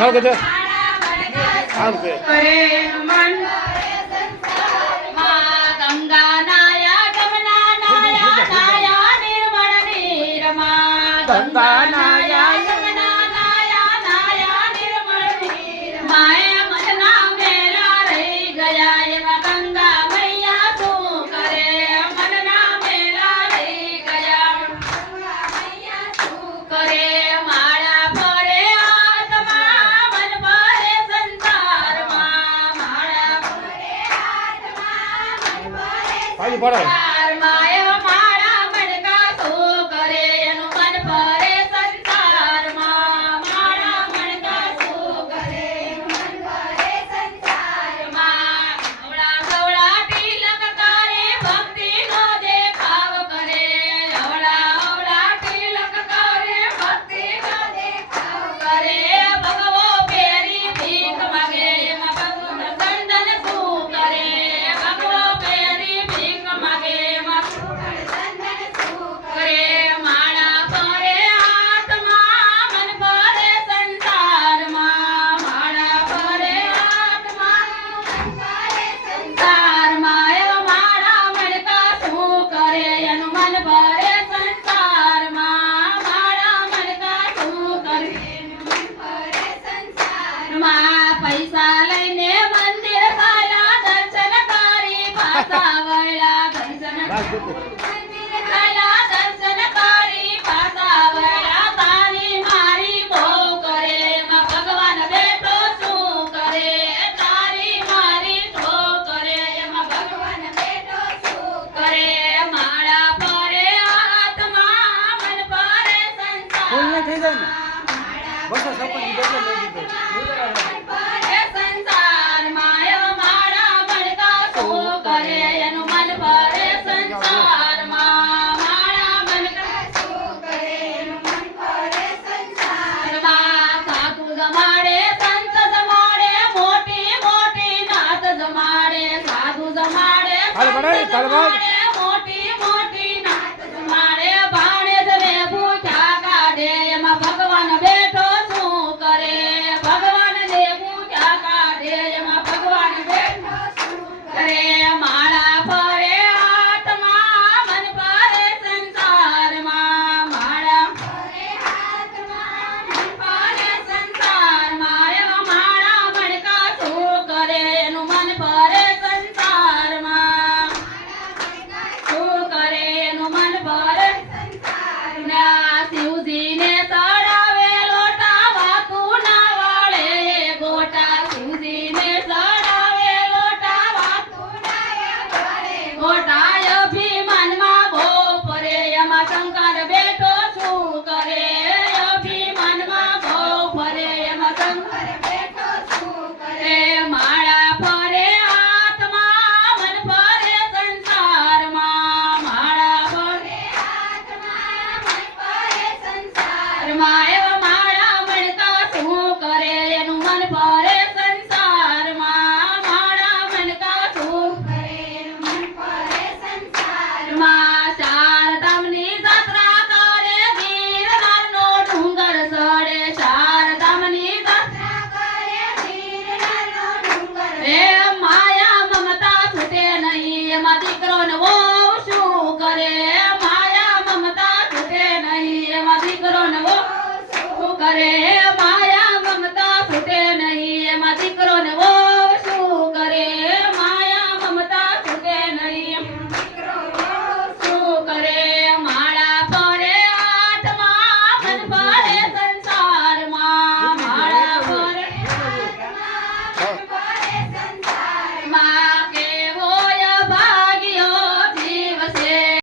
ખાવ કે આમ છે ગંગા નાયા યમુના નાયા નાયા નિર્મળ નીર માયા મનના મેલા રહી ગયા એવા ગંગા મૈયા શું કરે મનના મેલા રહી ગયા ગંગા મૈયા શું કરે માળા ફરે આત્મા મન ફરે સંસારમાં માળા ફરે આત્મા મન ફરે સંસારમાં એવા માળા મનકા શું કરે એનું મન ફરે સંસારમાં માળા મનકા શું કરે મન ફરે સંસારમાં અવળા ગવળા તિલક કરે ભક્તિનો દેખાવ કરે અવળા તિલક કરે ભક્તિનો દેખાવ કરે ભગવો પેરી ભીખ માગે એમાં ભગવાન સંદન શું કરે ભગવો પેરી ભીખ માગે એમાં સંદન શું કરે માળા ફરે આત્મા મન ફરે સંસારમાં માળા ફરે આત્મા મન ફરે સંસારમાં એવા માળા મનકા શું કરે એનું મન ફરે સંસારમાં માળા મનકા શું કરે એનું મન ફરે સંસારમાં પૈસા લઈને મંદિર ખાયા દર્શન કરી પાછા વળ્યા દર્શન મંદિર ખાયા દર્શન કરી પાછા વળ્યા તારી મારી બહુ કરે એમાં ભગવાન બેઠો શું કરે તારી મારી બહુ કરે એમાં ભગવાન બેઠો શું કરે માળા ફરે આત્મા મન ફરે સંસારમાં માળા ફરે સંસારમાં એવા માળા મનકા શું કરે એનું મન ફરે સંસારમાં માળા મનકા શું કરે એનું મન ફરે સંસારમાં સાધુ જમાડે સંત જમાડે મોટી મોટી નાત જમાડે સાધુ જમાડે હાલ બડાઈ, સંત ચાલ બાદ. જમાડે મોટી મોટી નાત જમાડે ભાણેજને ભૂખ્યા કાઢે એમાં ભગવાન બેઠો શું કરે ભગવાનને ભૂખ્યા કાઢે એમાં ભગવાન બેઠો શું કરે માળા ફરે આત્મા મન ફરે સંસારમાં માળા ફરે આત્મા મન ફરે સંસારમાં એવા માળા મનકા શું કરે એનું મન ફરે સંસારમાં શું કરે એનું મન ફરે સંસારમાં શિવજીને ચડાવે લોટા વાતું ના વાળે ગોટા શિવજીને ચડાવે લોટા વાતું ના વાળે ગોટા અભિમાનમાં બહુ ફરે એમાં શંકર બેઠો શું કરે અભિમાનમાં બહુ ફરે એમાં શંકર બેઠો શું કરે માળા ફરે આત્મા મન ફરે સંસારમાં માળા ફરે આત્મા મન ફરે સંસારમાં એવા માળા મનકા શું કરે એનું મન ફરે સંસારમાં માળા મનકા શું કરે એનું મન ફરે સંસારમાં શારદામની જાત્રા કરે ગિરનારનો ડુંગર ચડે શારદામની જાત્રા કરે ગિરનારનો ડુંગર હે માયા મમતા છૂટે નહીં એમાં દીકરો ને વહુ શું કરે માયા મમતા છૂટે નહીં એમાં દીકરો ને વહુ શું કરે